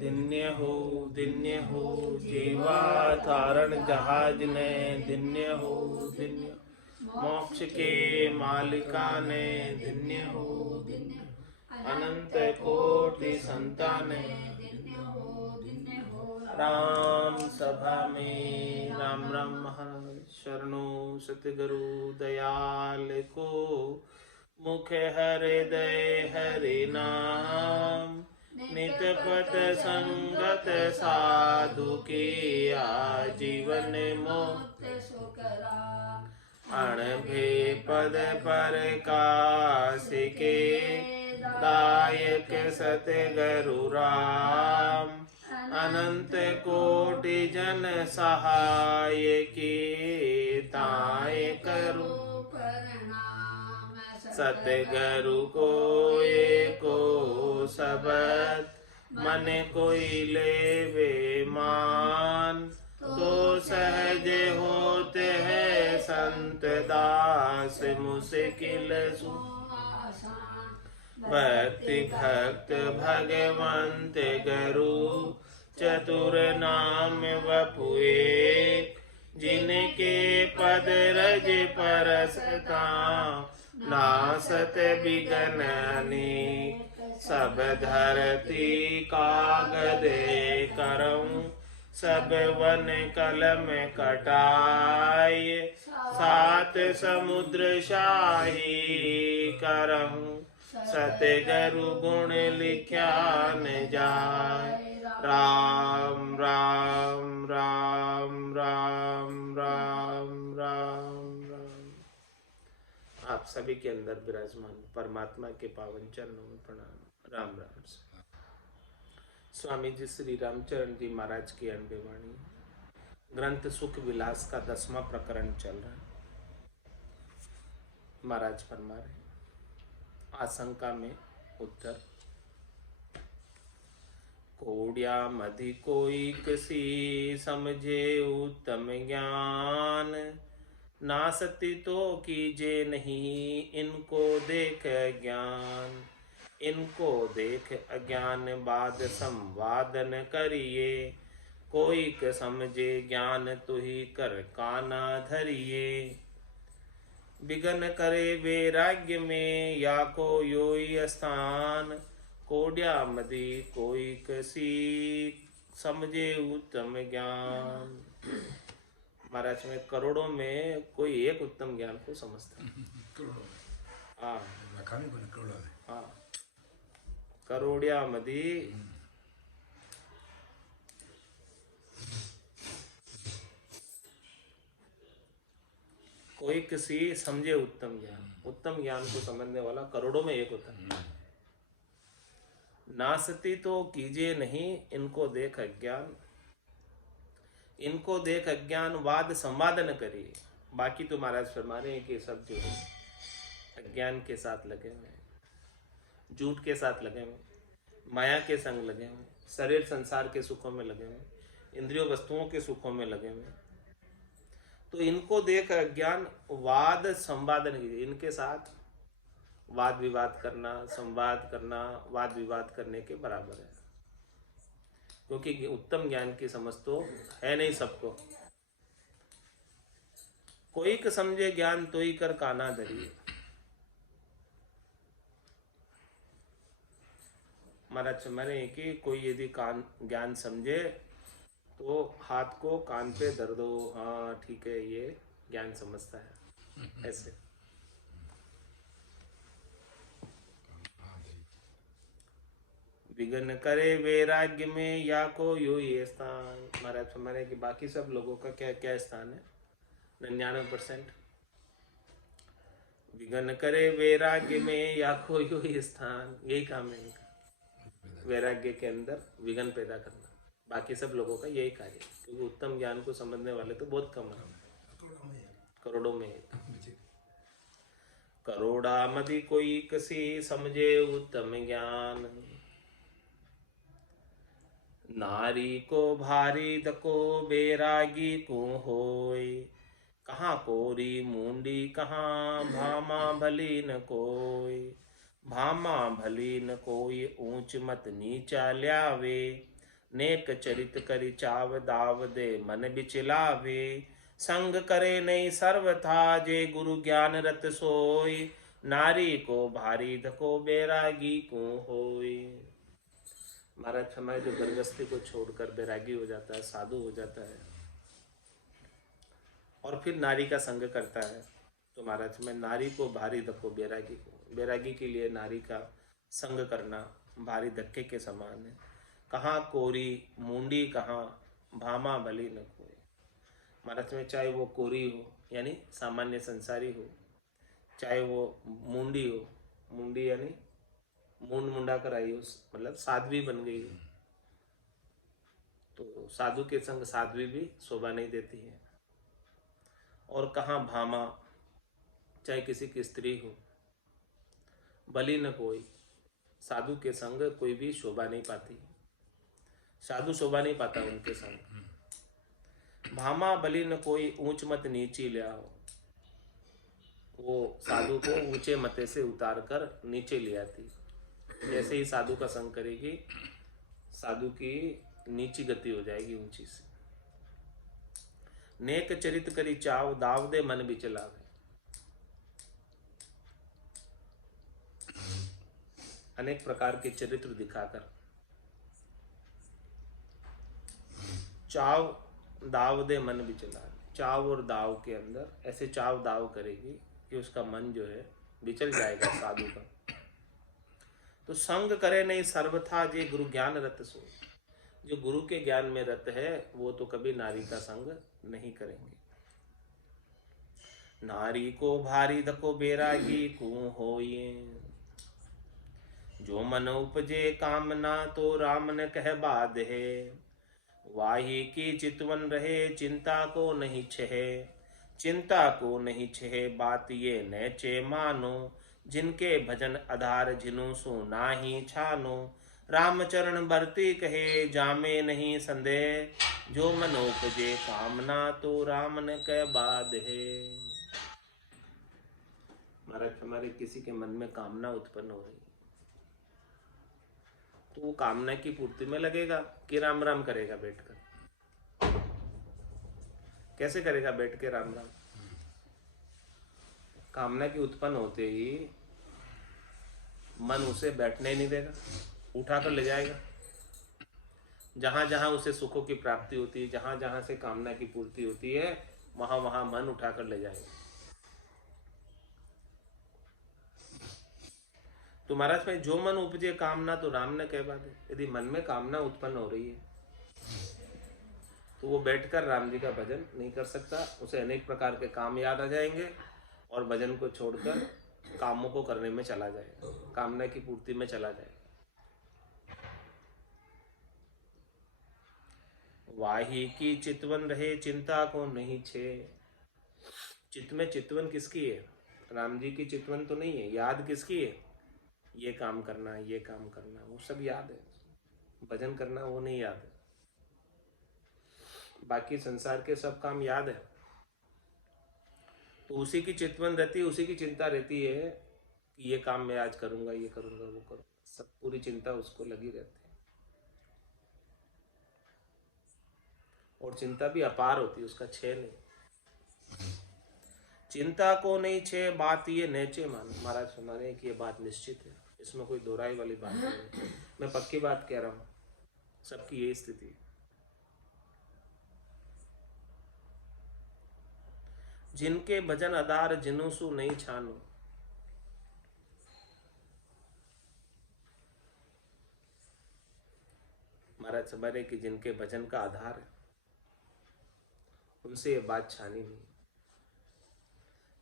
दिन्य हो जीवा धारण जहाज ने दिन्य हो मोक्ष के मालिका ने दिन्य हो अनंत कोटि संताने राम सभा में राम राम महाराज शरणों सतगुरु दयाल को मुख हृदय हरि नाम नित पत संगत साधु की आजीवन मुक्त अणभे पद पर कासिके दायक सतगुरु राम अनंत कोटि जन सहाय की ताय करो सतगुरु को एको सबद मन कोई लेवे मान तो सहज होते हैं संत दास मुश्किल भक्ति भक्त भगवंत गुरु चतुर नाम वपुए जिनके पद रज परसता नासत बिगननी सब धरती कागज करऊं सब वन कलम कटाय सात समुद्र शाही करऊं सतगुरु गुण लिख्या न जाय राम राम राम राम राम राम राम। आप सभी के अंदर विराजमान परमात्मा के पावन चरणों में प्रणाम। राम राम। स्वामी जी श्री रामचरण जी महाराज की अनबे वाणी ग्रंथ सुख विलास का 10वां प्रकरण चल रहा है। महाराज फरमा रहे आशंका में उत्तर कोड्या मधि कोई किसी समझे उत्तम ज्ञान नासती तो कीजे नहीं इनको देख ज्ञान इनको देख अज्ञान बाद संवादन करिए कोई क समझे ज्ञान तुही कर काना धरिए विघन करे वैराग्य में या को योई स्थान कोड्या मदि कोई कसी समझे उत्तम ज्ञान। महाराज में करोड़ों में कोई एक उत्तम ज्ञान को समझता है। हाँ हाँ करोड़िया मदि कोई किसी समझे उत्तम ज्ञान को समझने वाला करोड़ों में एक होता है। नासती तो कीजिए नहीं इनको देख अज्ञान वाद संवाद न करिए। बाकी तो महाराज फरमा रहे हैं कि सब जो है अज्ञान के साथ लगे हुए हैं, झूठ के साथ लगे हुए, माया के संग लगे हुए, शरीर संसार के सुखों में लगे हुए, इंद्रियों वस्तुओं के सुखों में लगे हुए। तो इनको देख अज्ञान वाद संवाद नहीं, इनके साथ वाद विवाद करना, संवाद करना, वाद विवाद करने के बराबर है। क्योंकि उत्तम ज्ञान की समझ तो है नहीं सबको। कोई क समझे ज्ञान तो ही कर काना धरिए। महाराज माने कि कोई यदि कान ज्ञान समझे तो हाथ को कान पे धर दो, हाँ ठीक है ये ज्ञान समझता है। ऐसे विघन करे वैराग्य में या को यो ये स्थान। महाराज हमारे कि बाकी सब लोगों का क्या क्या स्थान है? 99%। विघन करे वैराग्य में या को यो ये स्थान, यही काम है इनका, वैराग्य के अंदर विघन पैदा करना। बाकी सब लोगों का यही कार्य है, क्योंकि उत्तम ज्ञान को समझने वाले तो बहुत कम है, करोड़ों में एक। करोड़ा मदि कोई किसी समझे उत्तम ज्ञान, नारी को भारी दको बैरागी को होय, कहाँ कोरी मुंडी कहाँ भामा भली न कोय, भामा भली न कोई ऊंच मत नीचा ल्यावे, नेक चरित करि चाव दाव दे मन बिचलावे, संग करे नहीं सर्वथा जे गुरु ज्ञान रत सोई, नारी को भारी धको बैरागी को होई। महाराज हमारे जो गर्भस्थी को छोड़कर बैरागी हो जाता है, साधु हो जाता है और फिर नारी का संग करता है, तो महाराज में नारी को भारी धक्को बैरागी को, बैरागी के लिए नारी का संग करना भारी धक्के के समान है। कहाँ कोरी मुंडी कहाँ भामा भली न कोई। महाराज में चाहे वो कोरी हो यानी सामान्य संसारी हो, चाहे वो मुंडी हो, मुंडी यानी मुंड मुंडा कर आई हो, मतलब साध्वी बन गई हो, तो साधु के संग साध्वी भी शोभा नहीं देती है। और कहाँ भामा, चाहे किसी की स्त्री हो, बली न कोई, साधु के संग कोई भी शोभा नहीं पाती, साधु शोभा नहीं पाता उनके संग। भामा बली न कोई ऊंच मत नीची ले आओ, वो साधु को ऊंचे मते से उतार कर नीचे ले आती। जैसे ही साधु का संग करेगी, साधु की नीची गति हो जाएगी ऊंची से। नेक चरित करी चाव दाव दे मन बिचलावे, अनेक प्रकार के चरित्र दिखाकर चाव दाव दे मन बिचलावे, चाव और दाव के अंदर ऐसे चाव दाव करेगी कि उसका मन जो है बिचल जाएगा साधु का। तो संग करे नहीं सर्वथा जे गुरु ज्ञान रत सो, जो गुरु के ज्ञान में रत है वो तो कभी नारी का संग नहीं करेंगे। नारी को भारी धको बैरागी को होइए, जो मन उपजे कामना तो राम न कह बाध है, वाही की चितवन रहे चिंता को नहीं छहे, चिंता को नहीं छहे बात ये न चे मानो, जिनके भजन आधार जिनु सो नाही छानो, रामचरण बरती कहे जामे नहीं संदेह, जो मन उपजे कामना तो राम न कह बाध है। महाराज हमारे किसी के मन में कामना उत्पन्न हो रही, तो वो कामना की पूर्ति में लगेगा कि राम राम करेगा बैठकर। कैसे करेगा बैठ के राम राम? कामना की उत्पन्न होते ही मन उसे बैठने ही नहीं देगा, उठाकर ले जाएगा। जहां जहां उसे सुखों की प्राप्ति होती है, जहां जहां से कामना की पूर्ति होती है, वहां वहां मन उठाकर ले जाएगा। तो महाराज में जो मन उपजे कामना तो राम ने कह बात है। यदि मन में कामना उत्पन्न हो रही है तो वो बैठकर राम जी का भजन नहीं कर सकता, उसे अनेक प्रकार के काम याद आ जाएंगे और भजन को छोड़कर कामों को करने में चला जाएगा, कामना की पूर्ति में चला जाएगा। वाही की चितवन रहे चिंता को नहीं छे, चित्त में चितवन किसकी है? राम जी की चितवन तो नहीं है, याद किसकी है? ये काम करना, ये काम करना, वो सब याद है, भजन करना वो नहीं याद है। बाकी संसार के सब काम याद है, तो उसी की चितवन रहती है, उसी की चिंता रहती है कि ये काम मैं आज करूंगा, ये करूंगा, वो करूंगा, सब पूरी चिंता उसको लगी रहती है। और चिंता भी अपार होती है, उसका छे नहीं। चिंता को नहीं छे बात ये नेचे मानो। महाराज हमारे कि ये बात निश्चित है, इसमें कोई दोहराई वाली बात नहीं है, मैं पक्की बात कह रहा हूं, सबकी यही स्थिति है। जिनके भजन आधार जिनुसु नहीं छानो, महाराज समझे कि जिनके भजन का आधार है उनसे ये बात छानी नहीं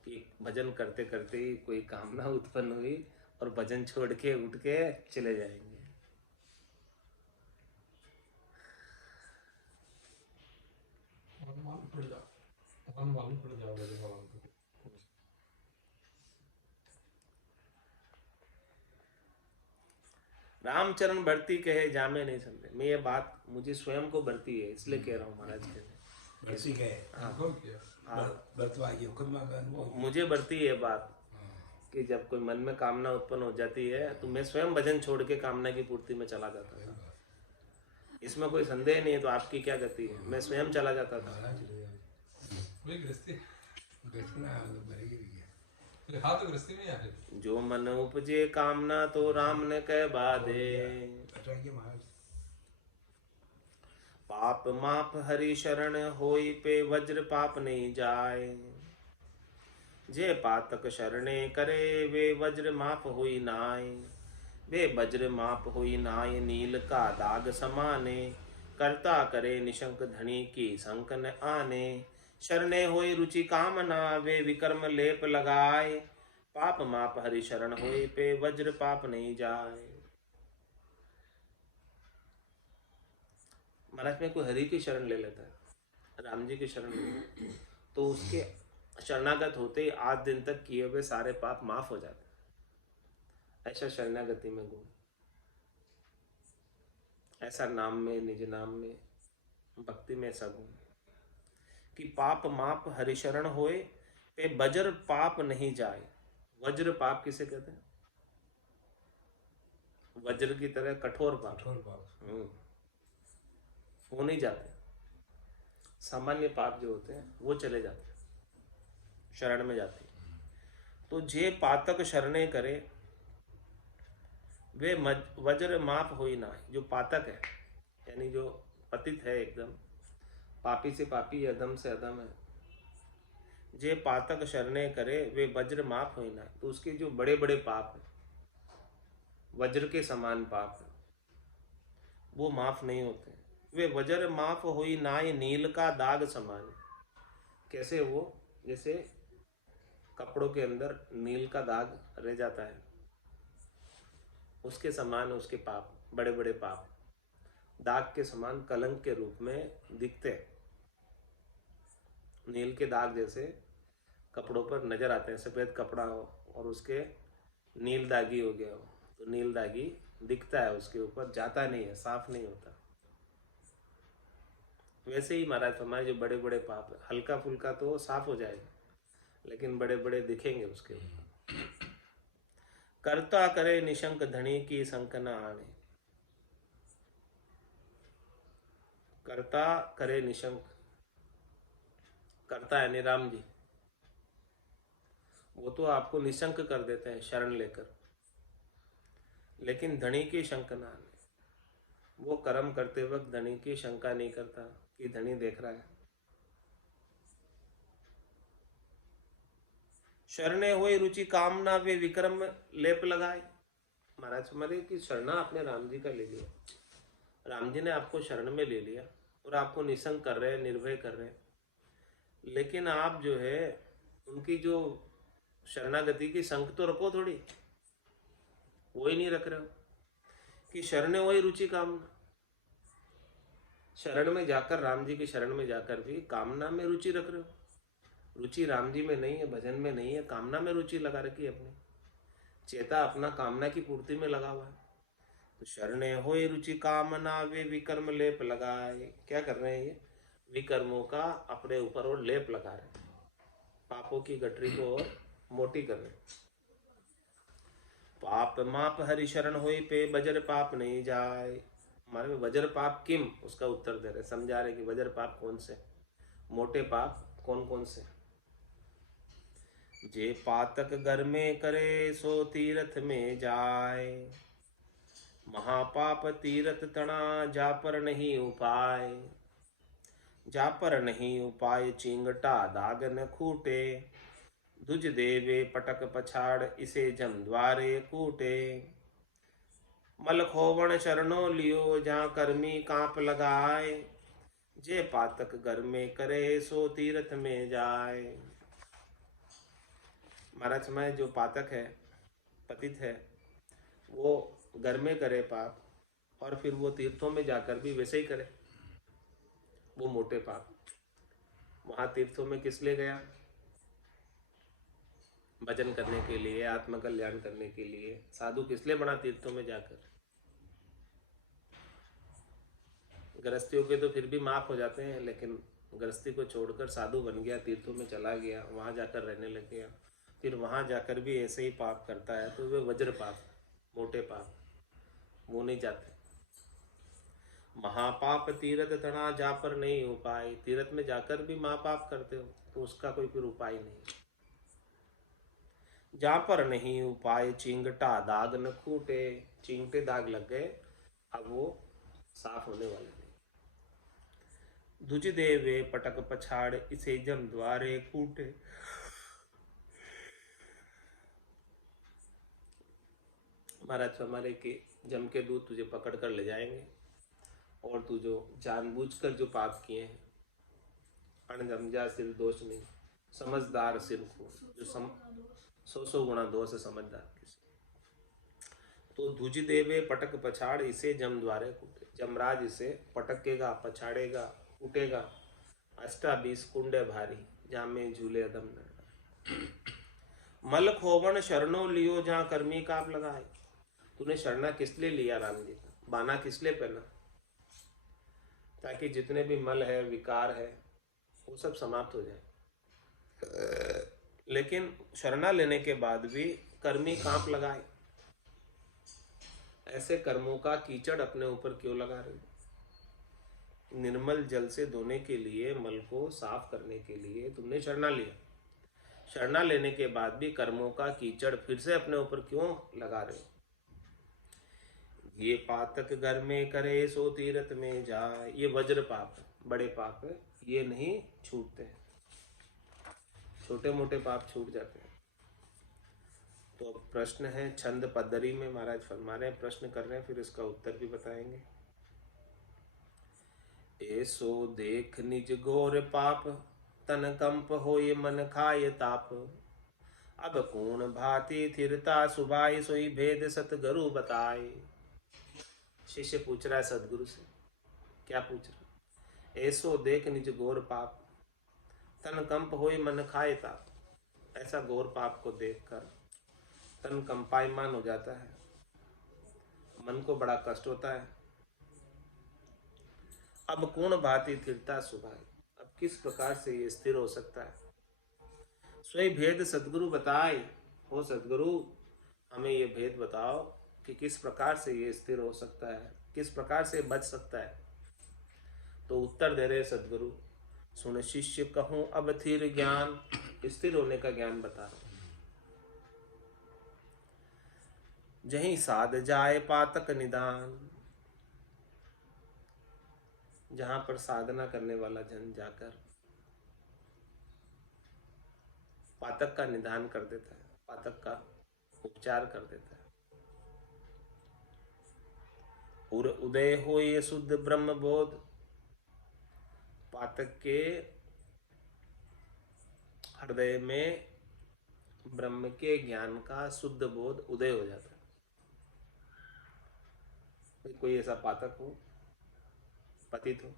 कि भजन करते करते ही कोई कामना उत्पन्न हुई और भजन छोड़ के उठ के चले जाएंगे। रामचरण बढ़ती कहे जामे नहीं समझे। मैं ये बात मुझे स्वयं को बढ़ती है इसलिए कह रहा हूँ महाराज के ऐसी कहे मुझे बढ़ती है बात कि जब कोई मन में कामना उत्पन्न हो जाती है तो मैं स्वयं भजन छोड़ के कामना की पूर्ति में चला जाता था। इसमें कोई संदेह नहीं है। तो आपकी क्या गति है? मैं स्वयं चला जाता था। वही गृहस्थी हाँ, तो गृहस्थी में यार जो मन उपजे कामना तो राम ने कह बाधे। पाप माप हरि शरण होई पे वज्र पाप नहीं जाए। जे पातक शरणे करे वे वज्र माप हुई नाय। वे वज्र माप हुई नाय नील का दाग समाने। करता करे निशंक धनी की संक न आने। शरणे होई रुचि कामना वे विकर्म लेप लगाए। पाप माप हरि शरण होई पे वज्र पाप नहीं जाए। महाराज में कोई हरि की शरण ले लेता है, राम जी की शरण ले लेता है, तो उसके शरणागत होते ही 8 दिन तक किए हुए सारे पाप माफ हो जाते हैं। ऐसा शरणागति में गुण, ऐसा नाम में, निज नाम में, भक्ति में ऐसा गुण कि पाप माप हरिशरण होए पे वज्र पाप नहीं जाए। वज्र पाप किसे कहते हैं? वज्र की तरह कठोर पाप वो नहीं जाते। सामान्य पाप जो होते हैं वो चले जाते हैं, शरण में जाते हैं। तो जे पातक शरणे करे वे वज्र माप होई ना। जो पातक है यानी जो पतित है, एकदम पापी से पापी, अधम से अधम है, जे पातक शरणे करे वे वज्र माप होई ना। तो उसके जो बड़े बड़े पाप है, वज्र के समान पाप है, वो माफ नहीं होते। वे वज्र माफ होई नाय नील का दाग समान। कैसे? वो जैसे कपड़ों के अंदर नील का दाग रह जाता है, उसके समान उसके पाप, बड़े बड़े पाप दाग के समान कलंक के रूप में दिखते हैं। नील के दाग जैसे कपड़ों पर नजर आते हैं। सफेद कपड़ा हो और उसके नील दागी हो गया हो तो नील दागी दिखता है, उसके ऊपर जाता नहीं है, साफ नहीं होता। वैसे ही महाराज हमारे जो बड़े बड़े पाप है, हल्का फुल्का तो साफ हो जाएगा, लेकिन बड़े बड़े दिखेंगे उसके ऊपर। करता करे निशंक धनी की संक न आने। करता करे निशंक, करता है राम जी, वो तो आपको निशंक कर देते हैं शरण लेकर, लेकिन धनी की शंक न आने। वो कर्म करते वक्त धनी की शंका नहीं करता कि धनी देख रहा है। शरणे हुई रुचि कामना वे विक्रम लेप लगाए। महाराज हमारे की शरणा आपने राम जी का ले लिया, राम जी ने आपको शरण में ले लिया और आपको निसंग कर रहे हैं, निर्भय कर रहे हैं, लेकिन आप जो है उनकी जो शरणागति की संक तो रखो थोड़ी, वो ही नहीं रख रहे हो कि शरण वही रुचि कामना। शरण में जाकर, राम जी की शरण में जाकर भी कामना में रुचि रख रहे हो। रुचि राम जी में नहीं है, भजन में नहीं है, कामना में रुचि लगा रखी है अपनी। चेता अपना कामना की पूर्ति में लगा हुआ है। तो शरणे होए रुचि कामना वे विकर्म लेप लगाए। क्या कर रहे हैं ये? विकर्मों का अपने ऊपर और लेप लगा रहे हैं, पापों की गठरी को और मोटी कर रहे हैं। पाप माप हरि शरण होई पे वज्र पाप नहीं जाए। हमारे में वज्र पाप किम, उसका उत्तर दे रहे, समझा रहे कि वज्र पाप कौन से, मोटे पाप कौन कौन से। जे पातक घर में करे सो तीर्थ में जाए। महापाप तीर्थ तना जा पर नहीं उपाय। जा पर नहीं उपाय चिंगटा दाग न खूटे। दुज देवे पटक पछाड़ इसे जम द्वारे कूटे। मल खोवण शरणो लियो जहाँ कर्मी कांप लगाए। जे पातक घर में करे सो तीर्थ में जाए। महाराज समय जो पातक है, पतित है, वो घर में करे पाप और फिर वो तीर्थों में जाकर भी वैसे ही करे, वो मोटे पाप। वहां तीर्थों में किस लिए गया? भजन करने के लिए, आत्मकल्याण करने के लिए। साधु किस लिए बना तीर्थों में जाकर? गृहस्थियों के तो फिर भी माफ हो जाते हैं, लेकिन गृहस्थी को छोड़कर साधु बन गया, तीर्थों में चला गया, वहां जाकर रहने लग गया, फिर वहां जाकर भी ऐसे ही पाप करता है, तो वे वज्र पाप, मोटे पाप, वो नहीं जाते। महापाप तीरथ तणा जा पर नहीं उपाय। तीरथ में जाकर भी महापाप करते हो तो उसका कोई फिर उपाय नहीं। जा पर नहीं उपाय चिंगटा दाग न खूटे। चिंगटे दाग लग गए, अब वो साफ होने वाले नहीं। दुज देवे पटक पछाड़ इसे जम द्वारे कूटे। महाराज हमारे के जम के दूत तुझे पकड़ कर ले जाएंगे और तू जो जानबूझकर जो पाप किए हैं, अणजमजा सिर दोष नहीं, समझदार सिर को जो सौ गुणा दोष समझदार किसी। तो ध्वज देवे पटक पछाड़ इसे जम द्वारे कूटे। जमराज इसे पटकेगा, पछाड़ेगा, कूटेगा। 28 कुंडे भारी जामे झूले अदम न। मल खोवन शरणों लियो जहाँ कर्मी काप लगाए। तूने शरणा किस लिए लिया राम जी का, बाना किस लिए पहना? ताकि जितने भी मल है, विकार है, वो सब समाप्त हो जाए। लेकिन शरणा लेने के बाद भी कर्मी कांप लगाए। ऐसे कर्मों का कीचड़ अपने ऊपर क्यों लगा रहे? निर्मल जल से धोने के लिए, मल को साफ करने के लिए तुमने शरणा लिया। शरणा लेने के बाद भी कर्मों का कीचड़ फिर से अपने ऊपर क्यों लगा रहे हो? ये पातक घर में करे सो तीरथ में जाए। ये वज्र पाप है, बड़े पाप है, ये नहीं छूटते। छोटे मोटे पाप छूट जाते हैं। तो प्रश्न है छंद पद्धति में, महाराज फरमा रहे हैं, प्रश्न कर रहे हैं, फिर इसका उत्तर भी बताएंगे। ऐसो देख निज घोर पाप तन कंप होय मन खाय ताप। अब कौन भांति थिरता सुभाय सोई भेद सतगुरु बताए। शिष्य पूछ रहा है सदगुरु से, क्या पूछ रहा? ऐसो देख निज घोर पाप तन कंप होय मन खाए ताप। ऐसा घोर पाप को देखकर तन कंपायमान हो जाता है, मन को बड़ा कष्ट होता है। अब कौन भांति थिरता सुभाय। अब किस प्रकार से ये स्थिर हो सकता है? स्वयं भेद सदगुरु बताए। हो सदगुरु, हमें ये भेद बताओ कि किस प्रकार से ये स्थिर हो सकता है, किस प्रकार से बच सकता है। तो उत्तर दे रहे सदगुरु, सुन शिष्य कहूं अब थिर ज्ञान। स्थिर होने का ज्ञान बता रहा हूं। जहीं साध जाए पातक निदान। जहां पर साधना करने वाला जन जाकर पातक का निदान कर देता है, पातक का उपचार कर देता है। उर उदय हो ये शुद्ध ब्रह्म बोध। पातक के हृदय में ब्रह्म के ज्ञान का शुद्ध बोध उदय हो जाता है। कोई ऐसा पातक हो, पतित हो,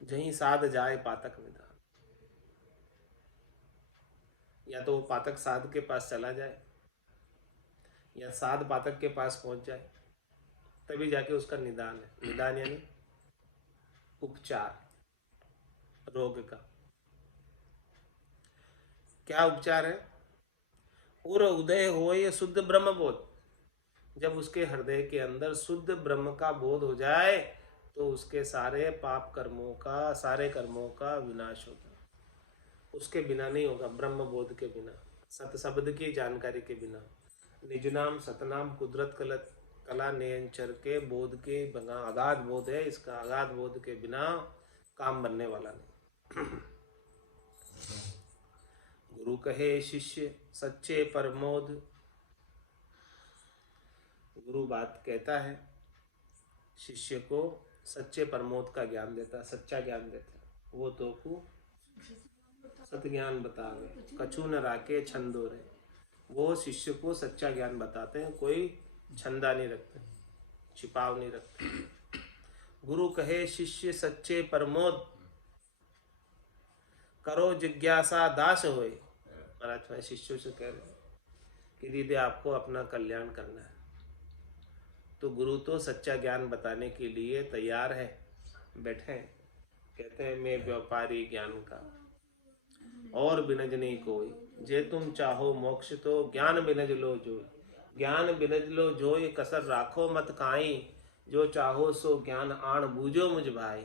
जहीं साध जाए पातक निदान। या तो वो पातक साध के पास चला जाए, या साध पातक के पास पहुंच जाए, तभी जाके उसका निदान है। निदान यानी उपचार रोग का। क्या उपचार है? उर उदय हो ये शुद्ध ब्रह्म बोध। जब उसके हृदय के अंदर शुद्ध ब्रह्म का बोध हो जाए तो उसके सारे पाप कर्मों का, सारे कर्मों का विनाश होगा। उसके बिना नहीं होगा, ब्रह्म बोध के बिना, सत शब्द की जानकारी के बिना, निज नाम सतनाम कुदरत कला नयनचर के बोध के बिना, अगाध बोध है इसका, अगाध बोध के बिना काम बनने वाला नहीं। गुरु कहे शिष्य सच्चे परमोध। गुरु बात कहता है, शिष्य को सच्चे परमोध का ज्ञान देता है, सच्चा ज्ञान देता है। वो तो को सत ज्ञान बतावे, कछु न राके छंदो रे। वो शिष्य को सच्चा ज्ञान बताते हैं, कोई छंदा नहीं रखते, छिपाव नहीं रखते। गुरु कहे शिष्य सच्चे परमोद, करो जिज्ञासा दास होए। महाराज मैं शिष्यों से कह रहे हैं कि दीदी आपको अपना कल्याण करना है, तो गुरु तो सच्चा ज्ञान बताने के लिए तैयार है, बैठे हैं। कहते हैं मैं व्यापारी ज्ञान का और बिनज नहीं कोई, जे तुम चाहो मोक्ष तो ज्ञान बिनज लो जो। ज्ञान बिनज लो जोय कसर राखो मत काई, जो चाहो सो ज्ञान आण बूझो मुझ भाई।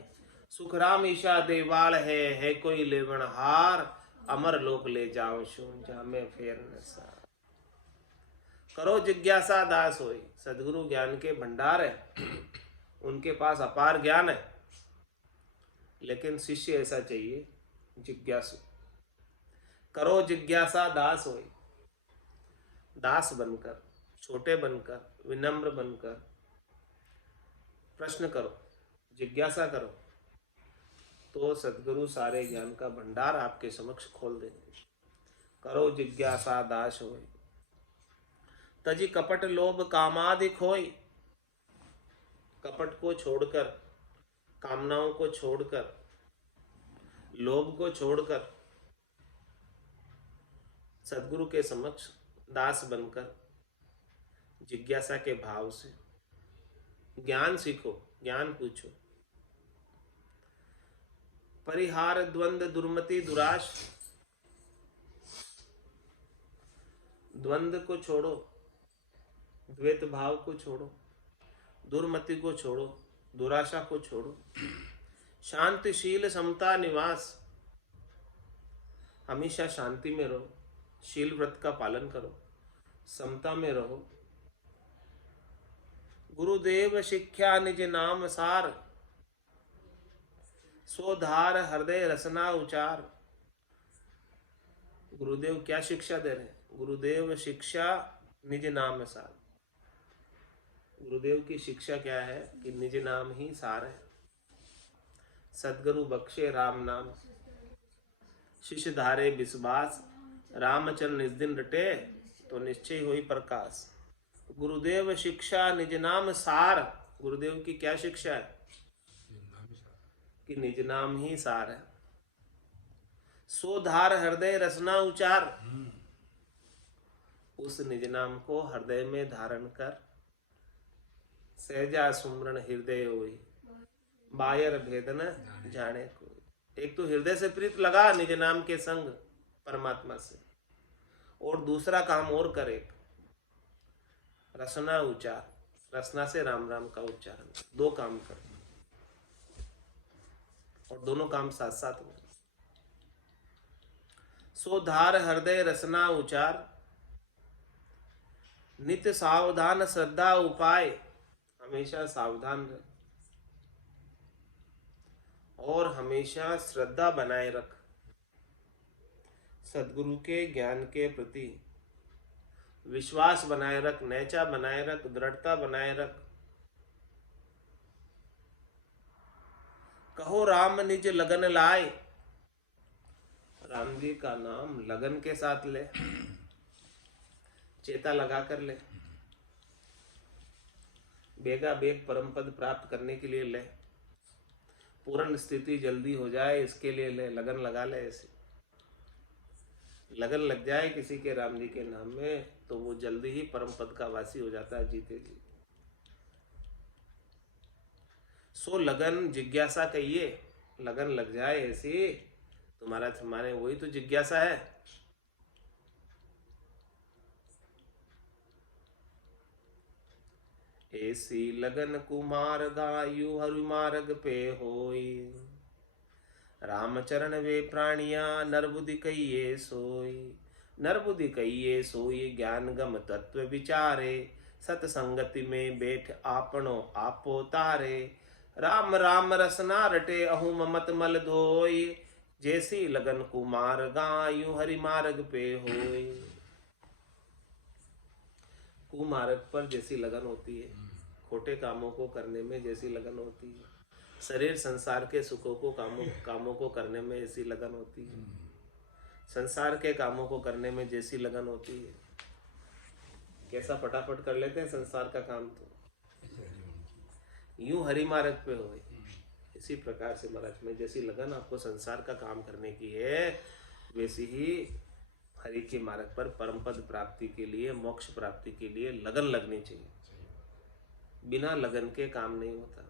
सुख राम ईशा देवाल है कोई लेवण हार, अमर लोक ले जाऊं शू जामे फेर न सार। करो जिज्ञासा दास होई। सदगुरु ज्ञान के भंडार है, उनके पास अपार ज्ञान है, लेकिन शिष्य ऐसा चाहिए जिज्ञासु। करो जिज्ञासा दास होई। दास बनकर, छोटे बनकर, विनम्र बनकर प्रश्न करो, जिज्ञासा करो, तो सदगुरु सारे ज्ञान का भंडार आपके समक्ष खोल देंगे। करो जिज्ञासा दास होई। तजी कपट लोभ कामादि खोई। कपट को छोड़कर, कामनाओं को छोड़कर, लोभ को छोड़कर सदगुरु के समक्ष दास बनकर जिज्ञासा के भाव से ज्ञान सीखो, ज्ञान पूछो। परिहार द्वंद्व दुर्मति दुराश। द्वंद्व को छोड़ो, द्वैत भाव को छोड़ो, दुर्मति को छोड़ो, दुराशा को छोड़ो। शांतिशील समता निवास। हमेशा शांति में रहो, शील व्रत का पालन करो, समता में रहो। गुरुदेव शिक्षा निज नाम सार, सोधार हृदय रसना उचार। गुरुदेव क्या शिक्षा दे रहे हैं? गुरुदेव शिक्षा निज नाम सार। गुरुदेव की शिक्षा क्या है कि निज नाम ही सार है। सदगुरु बख्शे राम नाम, शिष्य धारे विश्वास। रामचरण निज दिन रटे, तो निश्चय हुई प्रकाश। गुरुदेव शिक्षा निज नाम सार। गुरुदेव की क्या शिक्षा है? कि निज नाम ही सार है। सोधार हृदय रसना उचार। उस निज नाम को हृदय में धारण कर, सहजा सुमरण हृदय होई, बायर भेदन जाने कोई। एक तो हृदय से प्रीत लगा निज नाम के संग परमात्मा से, और दूसरा काम और करे, रसना उच्चार। रसना से राम राम का उच्चारण। दो काम कर, और दोनों काम साथ साथ में। सोधार हृदय रसना उचार, नित्य सावधान श्रद्धा उपाय। हमेशा सावधान रह और हमेशा श्रद्धा बनाए रख। सदगुरु के ज्ञान के प्रति विश्वास बनाए रख, नैचा बनाए रख, दृढ़ता बनाए रख। कहो राम निज लगन लाए। राम जी का नाम लगन के साथ ले, चेता लगा कर ले। बेगा बेग परम पद प्राप्त करने के लिए ले, पूर्ण स्थिति जल्दी हो जाए इसके लिए ले, लगन लगा ले। ऐसे लगन लग जाए किसी के राम जी के नाम में, तो वो जल्दी ही परम पद का वासी हो जाता है, जीते जी। सो लगन जिज्ञासा कहिए, लगन लग जाए ऐसी तुम्हारा हमारे, वही तो जिज्ञासा है। ऐसी लगन कुमार गायु हरि मार्ग पे होई। रामचरण वे प्राणिया नर बुद्धि कहिए सोई। नर बुद्धि कहिए सोई ज्ञान गम तत्व विचारे। सतसंगति में बैठ आपनो आपो तारे। राम राम रसना रटे अहु ममत मल धोई। जैसी लगन कुमार गायु हरि मार्ग पे होई। कुमार्ग पर जैसी लगन होती है, खोटे कामों को करने में जैसी लगन होती है, शरीर संसार के सुखों को कामों को करने में ऐसी लगन होती है, संसार के कामों को करने में जैसी लगन होती है। कैसा फटाफट कर लेते हैं संसार का काम, तो यूं हरि मार्ग पे होए। इसी प्रकार से महाराज में जैसी लगन आपको संसार का काम करने की है, वैसी ही हरि के मार्ग पर परम पद प्राप्ति के लिए, मोक्ष प्राप्ति के लिए लगन लगनी चाहिए। बिना लगन के काम नहीं होता।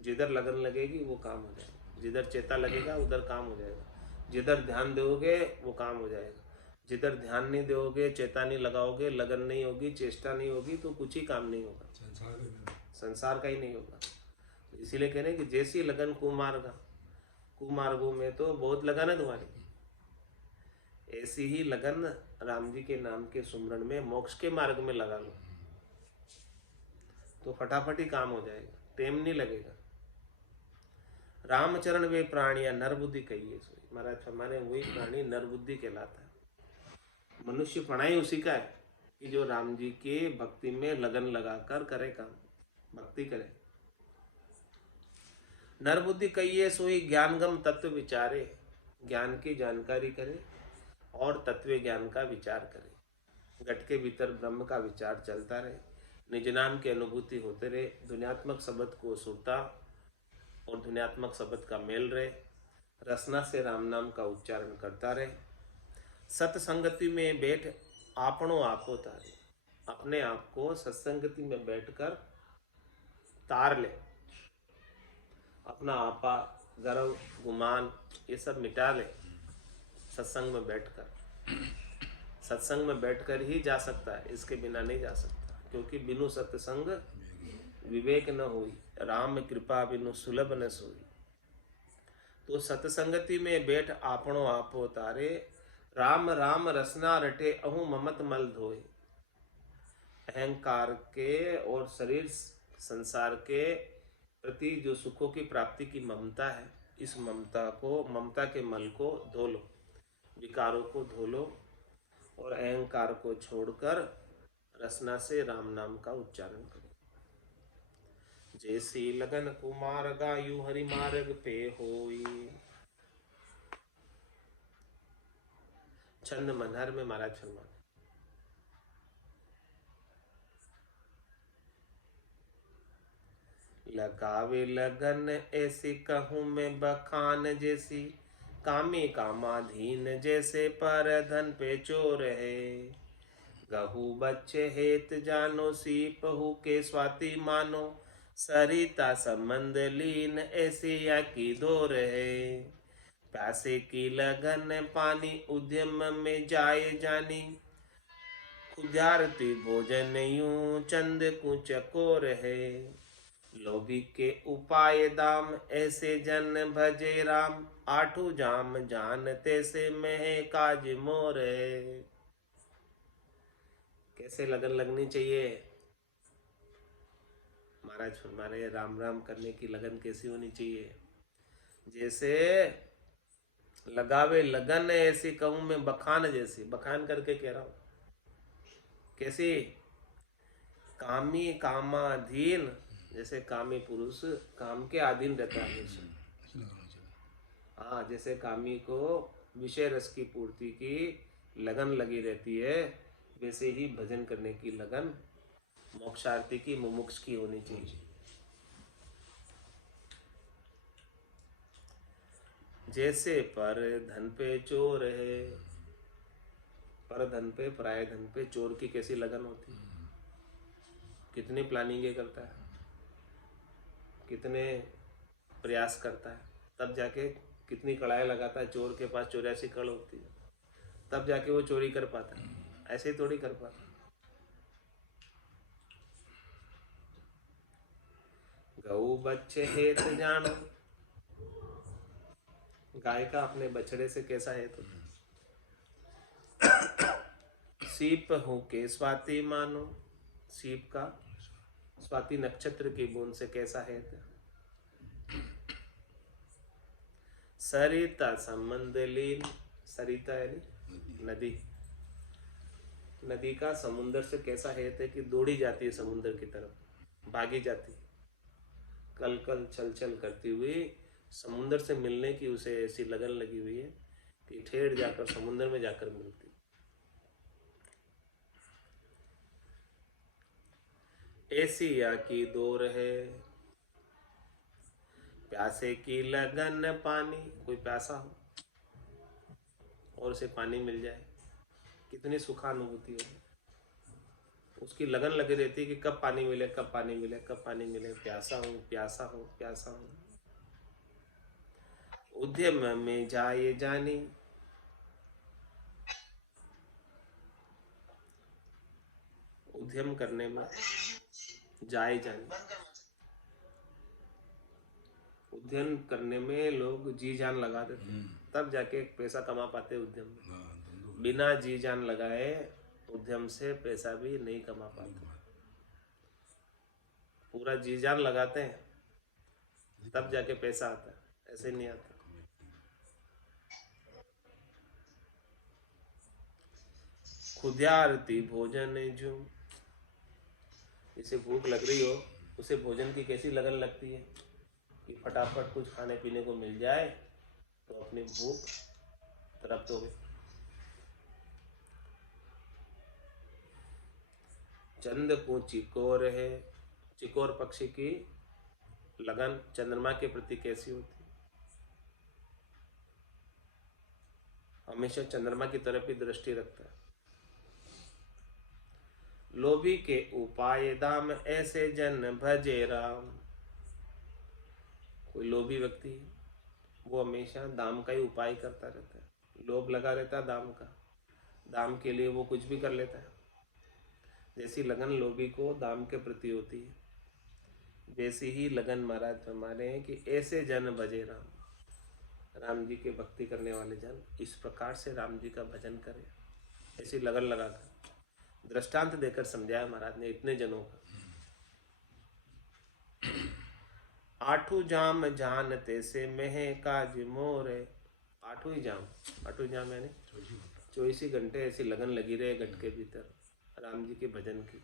जिधर लगन लगेगी वो काम हो जाएगा, जिधर चेता लगेगा उधर काम हो जाएगा, जिधर ध्यान दोगे वो काम हो जाएगा, जिधर ध्यान नहीं दोगे, चेतावनी लगाओगे, लगन नहीं होगी, चेष्टा नहीं होगी, तो कुछ ही काम नहीं होगा, संसार में भी। संसार का ही नहीं होगा। इसीलिए कह रहे हैं कि जैसी लगन कुमार्गा, कुमार्गों में तो बहुत लगन है तुम्हारी, ऐसी ही लगन राम जी के नाम के सुमरण में, मोक्ष के मार्ग में लगा लो तो फटाफट ही काम हो जाएगा, टेम नहीं लगेगा। रामचरण वे प्राणिया नर बुद्धि कहिए सोई, महाराज फरमाने वही प्राणी नर बुद्धि कहलाता है। मनुष्य पढ़ाई उसी का है कि जो राम जी के भक्ति में लगन लगाकर करे काम, भक्ति करे। नर बुद्धि कहिए सोई ज्ञानगम तत्व विचारे, ज्ञान की जानकारी करे और तत्व ज्ञान का विचार करे। घट के भीतर ब्रह्म का विचार चलता रहे, निज नाम की अनुभूति होते रहे, दुनियात्मक शब्द को सुनता और दुनियात्मक शब्द का मेल रहे, रसना से राम नाम का उच्चारण करता रहे। सत्संगति में बैठ आपणो आपो तारे, अपने आप को सत्संगति में बैठकर तार ले, अपना आपा गर्व गुमान ये सब मिटा ले सत्संग में बैठकर। सत्संग में बैठकर ही जा सकता है, इसके बिना नहीं जा सकता, क्योंकि बिनु सत्संग विवेक न होई, राम कृपा बिनु सुलभ न सोई। तो सत्संगति में बैठ आपणो आपो तारे, राम राम रसना रटे अहू ममत मल धोए। अहंकार के और शरीर संसार के प्रति जो सुखों की प्राप्ति की ममता है, इस ममता के मल को धो लो, विकारों को धो लो और अहंकार को छोड़कर रसना से राम नाम का उच्चारण करो। जैसी लगन कुमार गायु हरि मार्ग पे होई। छंद मनहर में महाराज फरमाते, लगावे लगन ऐसी कहूँ मैं बखान जैसी, कामी कामाधीन जैसे पर धन पे चोर है। गहू बच्चे हेत जानो सीपहू के स्वाति मानो, सरिता संबंध लीन ऐसी या की दौर है। प्यासे की लगन पानी उद्यम में जाए जानी, उद्यारती भोजन यूं चंद को चकोर है। लोभी के उपाय दाम ऐसे जन भजे राम, आठू जाम जानते से मह काज मोर है। कैसे लगन लगनी चाहिए? महाराज फरमा रहे राम राम करने की लगन कैसी होनी चाहिए? जैसे लगावे लगन ऐसी कहूं मैं बखान जैसी, बखान करके कह रहा हूं। कैसी? कामी कामाधीन, जैसे कामी पुरुष काम के अधीन रहता है हमेशा। हाँ, जैसे कामी को विषय रस की पूर्ति की लगन लगी रहती है, वैसे ही भजन करने की लगन मोक्षार्थी की मुमुक्ष की होनी चाहिए। जैसे पर धन पे चोर है, पर धन पे पराये धन पे चोर की कैसी लगन होती है, कितनी प्लानिंग करता है, कितने प्रयास करता है, तब जाके कितनी कड़ाई लगाता है। चोर के पास 84 कड़ होती है, तब जाके वो चोरी कर पाता है, ऐसे ही थोड़ी कर पाता। गऊ बच्चे हेत जानो, गाय का अपने बछड़े से कैसा हेत होता है। सीप हो के स्वाति मानो, सीप का स्वाति नक्षत्र की बूंद से कैसा हेत है। सरिता संबंध लीन, सरिता यानी नदी, नदी का समुद्र से कैसा हेत है कि दौड़ी जाती है समुद्र की तरफ, भागी जाती, कल कल छल छल करती हुई समुद्र से मिलने की उसे ऐसी लगन लगी हुई है कि ठेठ जाकर समुद्र में जाकर मिलती। ऐसी या की दौर है, प्यासे की लगन पानी, कोई प्यासा हो और उसे पानी मिल जाए, कितनी सुखानुभूति हो। उसकी लगन लगी रहती है कि कब पानी मिले, कब पानी मिले, कब पानी मिले, प्यासा हो प्यासा हो प्यासा हो। उद्यम में जाए जानी, उद्यम करने में जाए जाने, उद्यम करने में लोग जी जान लगा देते हैं, तब जाके पैसा कमा पाते हैं उद्यम में। बिना जी जान लगाए उद्यम से पैसा भी नहीं कमा पाते। पूरा जी जान लगाते हैं तब जाके पैसा आता है, ऐसे नहीं आता। खुद्यारती भोजन जो, इसे भूख लग रही हो, उसे भोजन की कैसी लगन लगती है कि फटाफट कुछ खाने पीने को मिल जाए तो अपनी भूख तृप्त हो गई। चंद को चिकोर है, चिकोर पक्षी की लगन चंद्रमा के प्रति कैसी होती है? हमेशा चंद्रमा की तरफ ही दृष्टि रखता है। लोभी के उपाय दाम, ऐसे जन भजे राम। कोई लोभी व्यक्ति वो हमेशा दाम का ही उपाय करता रहता है, लोभ लगा रहता है दाम का, दाम के लिए वो कुछ भी कर लेता है। जैसी लगन लोभी को दाम के प्रति होती है, वैसी ही लगन महाराज फरमाने हैं कि ऐसे जन भजे राम, राम जी के भक्ति करने वाले जन इस प्रकार से राम जी का भजन करें, ऐसी लगन लगाकर दृष्टांत देकर समझाया महाराज ने इतने जनों का। आठू जाम जानते से महे काज मोरे। आठू ही जाम यानी 24 घंटे ऐसी लगन लगी रहे गट के भीतर राम जी के भजन की।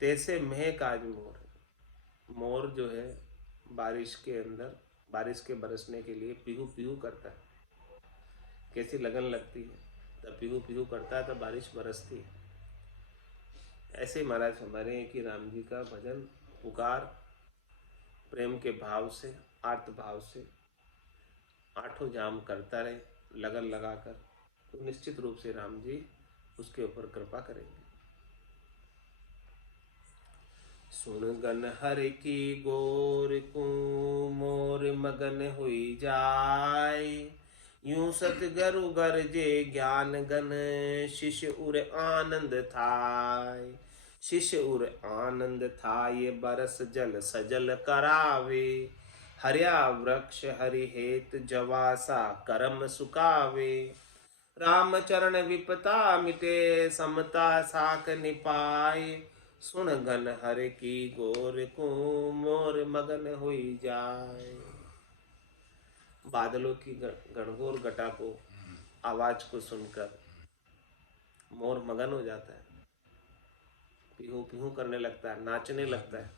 तैसे महे काज मोर, मोर जो है बारिश के अंदर, बारिश के बरसने के लिए पीहू पीहू करता है, कैसी लगन लगती है, तब पीहू पीहू करता है तब बारिश बरसती है। ऐसे महाराज हमारे हैं कि राम जी का भजन पुकार प्रेम के भाव से, आर्त भाव से आठों जाम करता रहे लगन लगाकर, तो निश्चित रूप से राम जी उसके ऊपर कृपा करेंगे। सुन गन हर की गोर को मोर मगन हुई जाय, यूं सतगरु गरजे ज्ञान गन, शिष्य उर आनंद थाय। शिष्य उर आनंद थाय, बरस जल सजल करावे, हर्या वृक्ष हरि हेत जवासा करम सुकावे। राम चरण विपता मिटे, समता साख निपाय, सुन गन हर की गोर को मोर मगन हुई जाए। बादलों की गणगोर घटा को आवाज को सुनकर मोर मगन हो जाता है, पीहू पीहू करने लगता है, नाचने लगता है।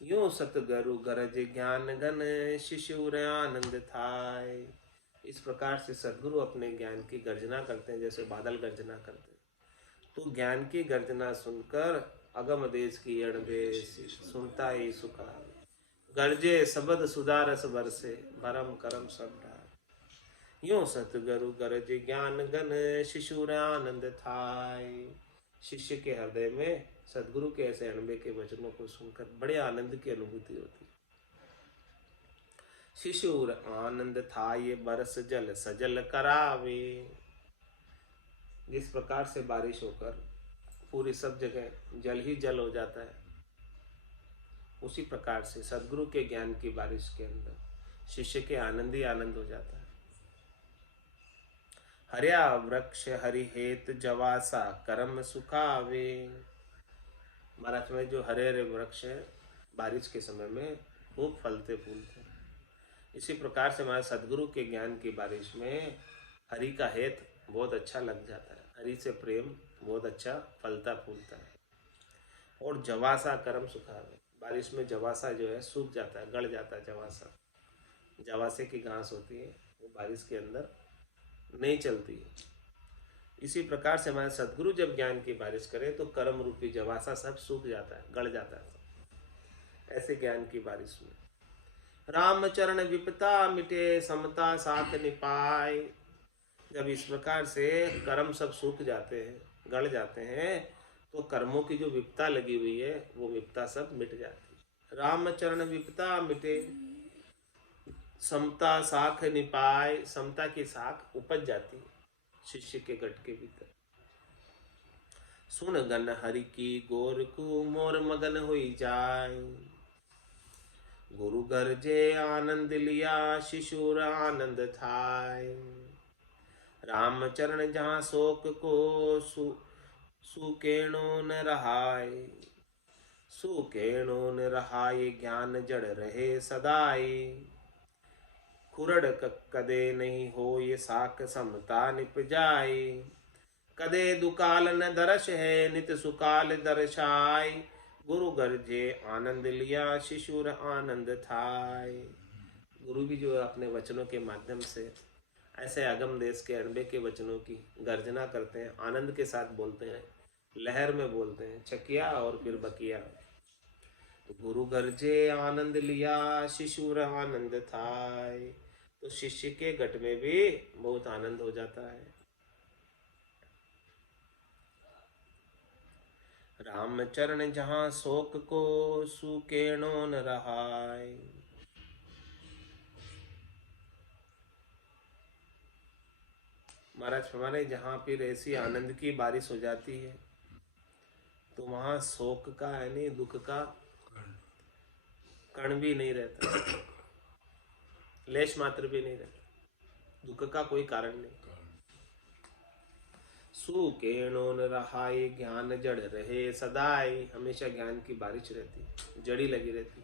यूं सतगरु गरज ज्ञान गन, शिशुर आनंद थाय। इस प्रकार से सदगुरु अपने ज्ञान की गर्जना करते हैं, जैसे बादल गर्जना करते हैं। तो ज्ञान की गर्जना सुनकर अगम देश की अणबेश, सुनता ही सुखा गर्जे शब्द सुधारस बरसे, भरम करम सब ढार। यूं सतगुरु गरज ज्ञान गन, शिशुर आनंद थाय। शिष्य के हृदय में सदगुरु के ऐसे अणबे के वचनों को सुनकर बड़े आनंद की अनुभूति होती। शिशुर आनंद थाय, बरस जल सजल करावे। जिस प्रकार से बारिश होकर पूरी सब जगह जल ही जल हो जाता है, उसी प्रकार से सदगुरु के ज्ञान की बारिश के अंदर शिष्य के आनंद ही आनंद हो जाता है। हर्या वृक्ष हरि हेत जवासा करम सुखावे। महाराज में जो हरे हरे वृक्ष है बारिश के समय में खूब फलते फूलते। इसी प्रकार से हमारे सदगुरु के ज्ञान की बारिश में हरि का हेत बहुत अच्छा लग जाता है, हरि से प्रेम बहुत अच्छा फलता फूलता है। और जवासा करम सुखावे, बारिश में जवासा जो है सूख जाता है, गल जाता है। जवासा जवासे की घास होती है, वो बारिश के अंदर नहीं चलती है। इसी प्रकार से हमारे सदगुरु जब ज्ञान की बारिश करें तो कर्म रूपी जवासा सब सूख जाता है, गल जाता है। ऐसे ज्ञान की बारिश में राम चरण विपता मिटे, समता साथ निपाय। जब इस प्रकार से कर्म सब सूख जाते हैं, गल जाते हैं, तो कर्मों की जो विपता लगी हुई है वो विपता सब मिट जाती है। राम चरण विपता मिटे, समता साख निपाय। समता की साख उपज जाती है शिष्य के गट के भीतर। सुन गन हरि की गोर को मोर मगन हुई जाय। गुरु गर्जे आनंद लिया शिशुर आनंद थाय। राम चरण जहाँ शोक को सुकेणो न रहाय। सुकेणो न रहाय ज्ञान जड़ रहे सदाई। खुरड़ कदे नहीं हो ये साक समता निप जाय। कदे दुकाल न दर्श है नित सुकाल दर्शाय। गुरु गर्जे आनंद लिया शिशुर आनंद थाय। गुरु भी जो है अपने वचनों के माध्यम से ऐसे अगम देश के अणबे के वचनों की गर्जना करते हैं, आनंद के साथ बोलते हैं, लहर में बोलते हैं, छकिया और फिर बकिया। तो गुरु गर्जे आनंद लिया शिशुर आनंद थाय। तो शिष्य के घट में भी बहुत आनंद हो जाता है। राम चरण जहाँ शोक को सुकेणो न रहाय। महाराज हमारे जहाँ फिर ऐसी आनंद की बारिश हो जाती है तो वहाँ शोक का यानी दुख का कण भी नहीं रहता, लेश मात्र भी नहीं रहता, दुख का कोई कारण नहीं। सुकेणो न रहाय ज्ञान जड़ रहे सदाई। हमेशा ज्ञान की बारिश रहती, जड़ी लगी रहती।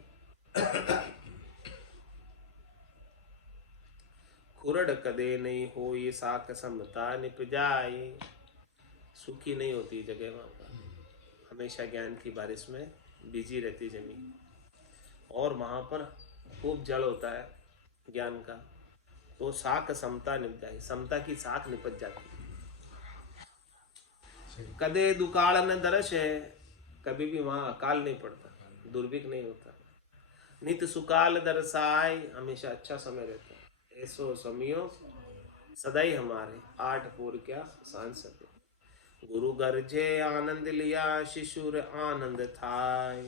खुरड़ कदे नहीं हो ये साक समता निप जाए। सूखी नहीं होती जगह वहाँ पर, हमेशा ज्ञान की बारिश में बिजी रहती जमीन। और वहाँ पर खूब जल होता है ज्ञान का, तो साक समता निप जाए, समता की साख निपट जाती है। कदे दुकाल न दर्श है, कभी भी वहाँ अकाल नहीं पड़ता, दुर्भिक्ष नहीं होता। नित सुकाल दर्शाय, हमेशा अच्छा समय रहता है। ऐसो समियो सदाई हमारे, आठ पूर क्या सांसद। गुरु गर्जे आनंद लिया शिशुर आनंद थाय।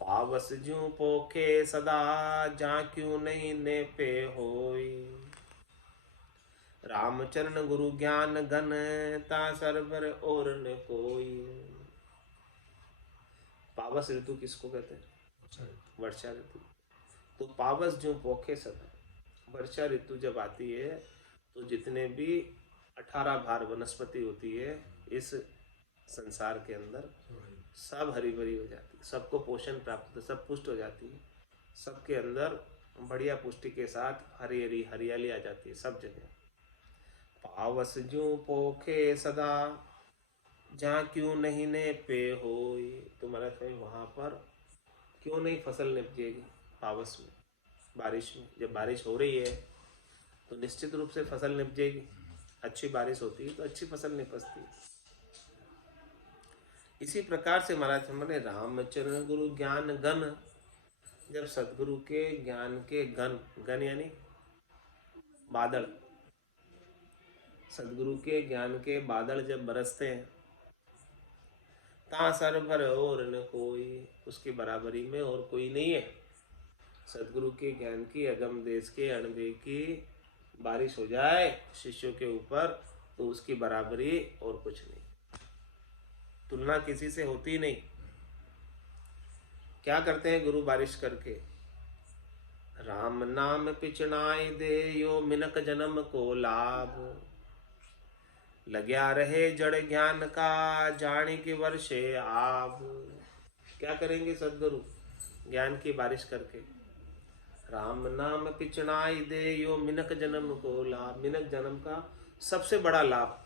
पावस ज्यों पोखे सदा जा क्यों नहीं ने पे होई। रामचरण गुरु ज्ञान घन ता सरबर और न कोई। पावस ऋतु किसको कहते हैं? वर्षा ऋतु। तो पावस जो पोखे सदा, वर्षा ऋतु जब आती है तो जितने भी 18 भार वनस्पति होती है इस संसार के अंदर, सब हरी भरी हो जाती है, सबको पोषण प्राप्त, सब पुष्ट हो जाती है, सबके अंदर बढ़िया पुष्टि के साथ हरी हरी हरियाली आ जाती है सब जगह। पावस जो पोखे सदा जहाँ क्यों नहीं ने पे होई। तो महाराज कहीं वहाँ पर क्यों नहीं फसल निपजेगी? पावस में, बारिश में, जब बारिश हो रही है तो निश्चित रूप से फसल निपजेगी। अच्छी बारिश होती है तो अच्छी फसल निपजती है। इसी प्रकार से महाराज हमारे रामचरण गुरु ज्ञान गण, जब सदगुरु के ज्ञान के गण, गण यानी बादल, सदगुरु के ज्ञान के बादल जब बरसते हैं, ता सर भर और न कोई, उसकी बराबरी में और कोई नहीं है। सदगुरु के ज्ञान की, अगम देश के अणबे की बारिश हो जाए शिष्यों के ऊपर तो उसकी बराबरी और कुछ नहीं, तुलना किसी से होती नहीं। क्या करते हैं गुरु बारिश करके? राम नाम पिछनाई दे यो मिनक जन्म को लाभ। लग्या रहे जड़ ज्ञान का जाने के वर्षे आब। क्या करेंगे सदगुरु ज्ञान की बारिश करके? राम नाम पिछनाई दे यो मिनक जन्म को लाभ। मिनक जन्म का सबसे बड़ा लाभ,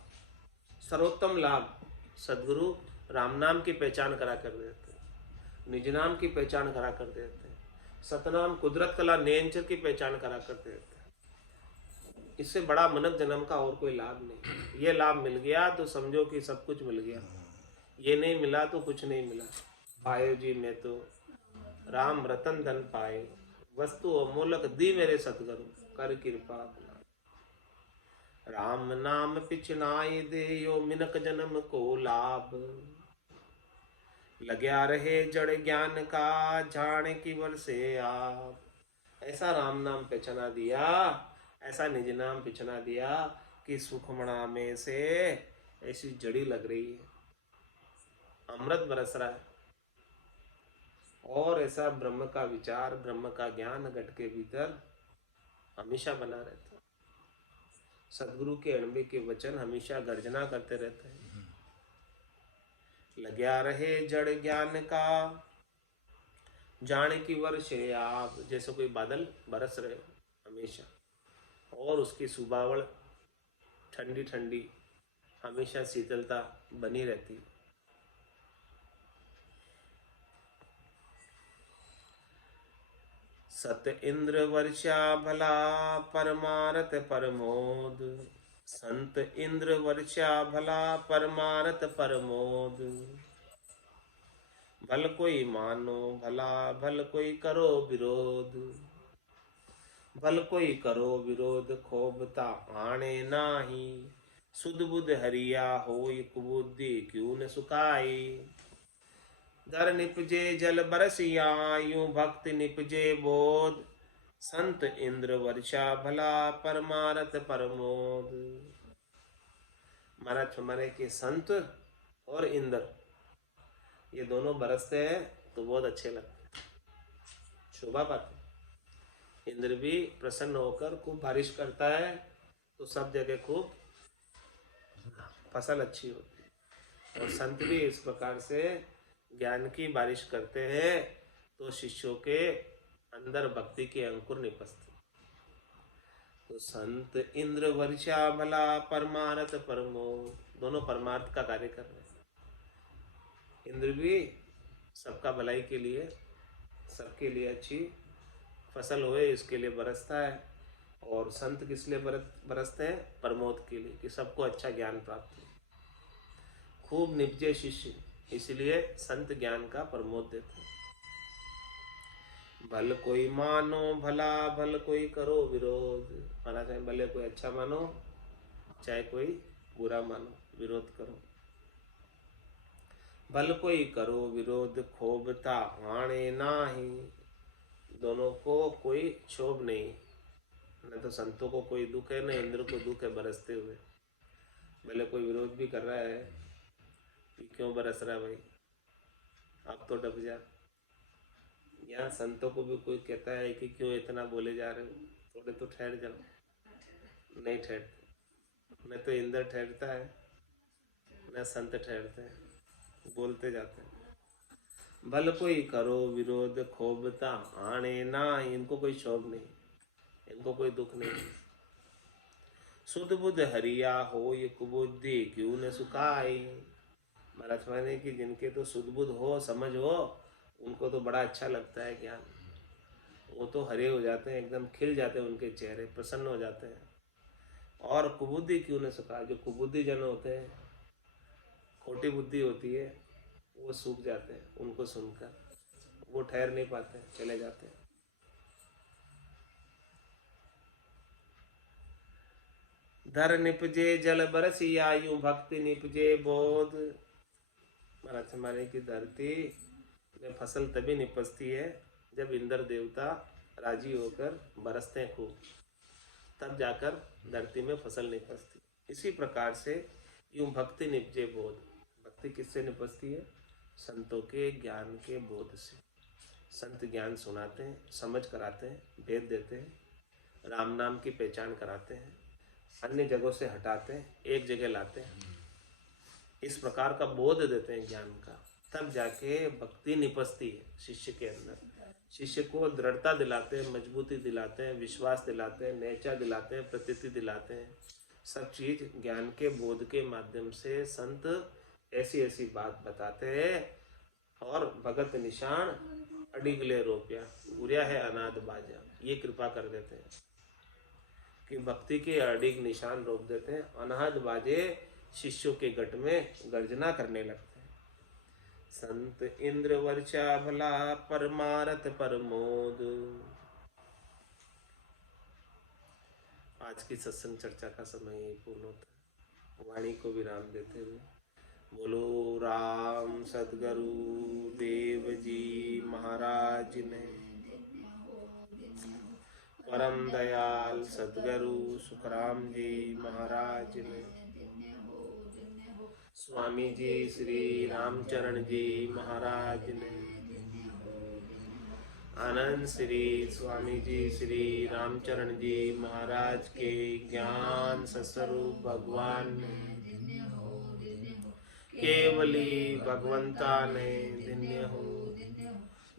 सर्वोत्तम लाभ सदगुरु राम नाम की पहचान करा कर देते हैं, निज नाम की पहचान करा कर देते हैं, सतनाम कुदरत कला नेंचर की पहचान करा कर देते हैं। इससे बड़ा मनक जन्म का और कोई लाभ नहीं। ये लाभ मिल गया तो समझो कि सब कुछ मिल गया, ये नहीं मिला तो कुछ नहीं मिला। पायो जी मैं तो राम रतन धन पाए, वस्तु अमोलक दी मेरे सतगुरु कर कृपा अपना। राम नाम पिछनाई दे यो मिनक जन्म को लाभ। लग्या रहे जड़ ज्ञान का जाने की वर्षे आप। ऐसा राम नाम पहचाना दिया, ऐसा निज नाम पिछना दिया कि सुखमणा में से ऐसी जड़ी लग रही है, अमृत बरस रहा है, और ऐसा ब्रह्म का विचार, ब्रह्म का ज्ञान घट के भीतर हमेशा बना रहता है। सदगुरु के अणबे के वचन हमेशा गर्जना करते रहते हैं। लग्या रहे जड़ ज्ञान का, जाने की वर्षे आप, जैसे कोई बादल बरस रहे हो हमेशा, और उसकी सुबावड़ ठंडी ठंडी, हमेशा शीतलता बनी रहती है। सत इंद्र वर्षा भला परमारथ परमोद, संत इंद्र वर्षा भला परमारथ परमोद। भल कोई मानो भला, भल कोई करो विरोध, भल कोई करो विरोध खोबता आणे नाही। सुध बुध हरिया होय कुबुद्धि क्यों न सुखाई। धर निपजे जल बरसिया यूं भक्ति निपजे बोध, संत इंद्र वर्षा भला परमारथ परमोद। महाराज हमारे के संत और इंद्र ये दोनों बरसते हैं तो बहुत अच्छे लगते हैं, शोभा पाते हैं। इंद्र भी प्रसन्न होकर खूब बारिश करता है तो सब जगह खूब फसल अच्छी होती है, और संत भी इस प्रकार से ज्ञान की बारिश करते हैं तो शिष्यों के अंदर भक्ति के अंकुर निपसते। तो संत इंद्र वर्षा भला परमार्थ परमो, दोनों परमार्थ का कार्य कर रहे हैं। इंद्र भी सबका भलाई के लिए, सबके लिए अच्छी फसल होए इसके लिए बरसता है, और संत किस लिए बरसते हैं? प्रमोद के लिए, कि सबको अच्छा ज्ञान प्राप्त हो। खूब निपजे शिष्य, इसलिए संत ज्ञान का प्रमोद देते हैं। भल कोई मानो भला, भल कोई करो विरोध। माना चाहे भले कोई अच्छा मानो, चाहे कोई बुरा मानो, विरोध करो। भल कोई करो विरोध खोबता आणे नाही। दोनों को कोई क्षोभ नहीं, न तो संतों को कोई दुख है, न इंद्र को दुख है बरसते हुए। भले कोई विरोध भी कर रहा है कि क्यों बरस रहा है भाई, अब तो डब जा। यहाँ संतों को भी कोई कहता है कि क्यों इतना बोले जा रहे हो, थोड़े तो ठहर जाओ। नहीं ठहरते, न तो इंद्र ठहरता है न संत ठहरते हैं, बोलते जाते हैं। भल कोई करो विरोध खोबता आणे ना, इनको कोई क्षोभ नहीं, इनको कोई दुख नहीं। सुध बुध हरिया हो ये कुबुद्धि क्यों न सुखाई। महाराज माने कि जिनके तो सुध बुध हो, समझ हो, उनको तो बड़ा अच्छा लगता है ज्ञान। वो तो हरे हो जाते हैं, एकदम खिल जाते हैं, उनके चेहरे प्रसन्न हो जाते हैं। और कुबुद्धि क्यों न सुखा, जो कुबुद्धि जन होते हैं, खोटी बुद्धि होती है, वो सूख जाते हैं। उनको सुनकर वो ठहर नहीं पाते, चले जाते हैं। धर निपजे जल बरसिया यूं भक्ति निपजे बोध। महाराज हमारे की धरती में फसल तभी निपजती है जब इंद्र देवता राजी होकर बरसते हैं खूब, तब जाकर धरती में फसल निपजती। इसी प्रकार से यूं भक्ति निपजे बोध। भक्ति किससे निपजती है? संतों के ज्ञान के बोध से। संत ज्ञान सुनाते हैं, समझ कराते हैं, भेद देते हैं, राम नाम की पहचान कराते हैं, अन्य जगहों से हटाते हैं, एक जगह लाते हैं, इस प्रकार का बोध देते हैं ज्ञान का। तब जाके भक्ति निपजती है शिष्य के अंदर। शिष्य को दृढ़ता दिलाते हैं, मजबूती दिलाते हैं, विश्वास दिलाते हैं, नैचा दिलाते हैं, प्रतीति दिलाते हैं। सब चीज ज्ञान के बोध के माध्यम से संत ऐसी ऐसी बात बताते हैं। और भगत निशान अडिगले रोपिया, उरिया है अनाथ बाजा, ये कृपा कर देते हैं कि भक्ति के अडिग निशान रोप देते हैं। अनाहत बाजे शिष्यों के गट में गर्जना करने लगते हैं। संत इंद्र वर्षा भला परमारथ परमोद। आज की सत्संग चर्चा का समय यही पूर्ण होता है। वाणी को विराम देते हुए बोलो राम सद्गुरु देव जी महाराज ने, परम दयाल सद्गुरु सुखराम जी महाराज ने, स्वामी जी श्री रामचरण जी महाराज ने, आनंद श्री स्वामी जी श्री रामचरण जी महाराज के ज्ञान सस्वरूप भगवान ने, केवली भगवंता ने धन्य हो,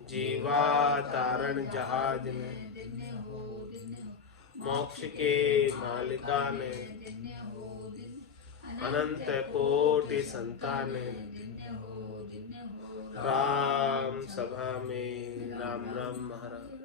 जीवा तारण जहाज ने, मोक्ष के मालिका ने, अनंत कोटि संताने, राम सभा में राम राम महाराज।